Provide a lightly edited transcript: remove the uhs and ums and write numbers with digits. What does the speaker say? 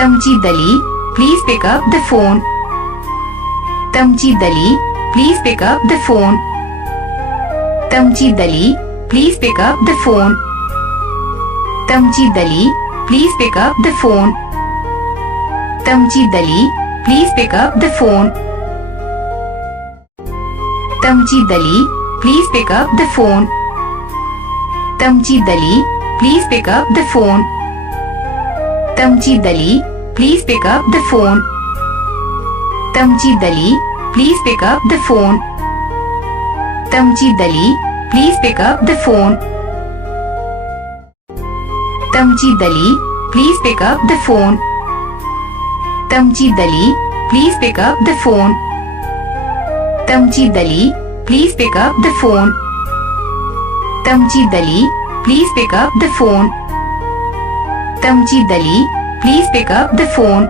Tamjid Ali, please pick up the phone. Tamjid Ali, please pick up the phone. Tamjid Ali, please pick up the phone. Tamjid Ali, please pick up the phone. Tamjid Ali, please pick up the phone. Tamjid Ali, please pick up the phone. Tamjid Ali, please pick up the phone. Tamjid Ali, please pick up the phone. Tamjid Ali, please pick up the phone. Tamjid Ali, please pick up the phone. Tamjid Ali, please pick up the phone. Tamjid Ali, please pick up the phone. Tamjid Ali, please pick up the phone. Tamjid Ali, please pick up the phone. Tamjid Ali, please pick up the phone.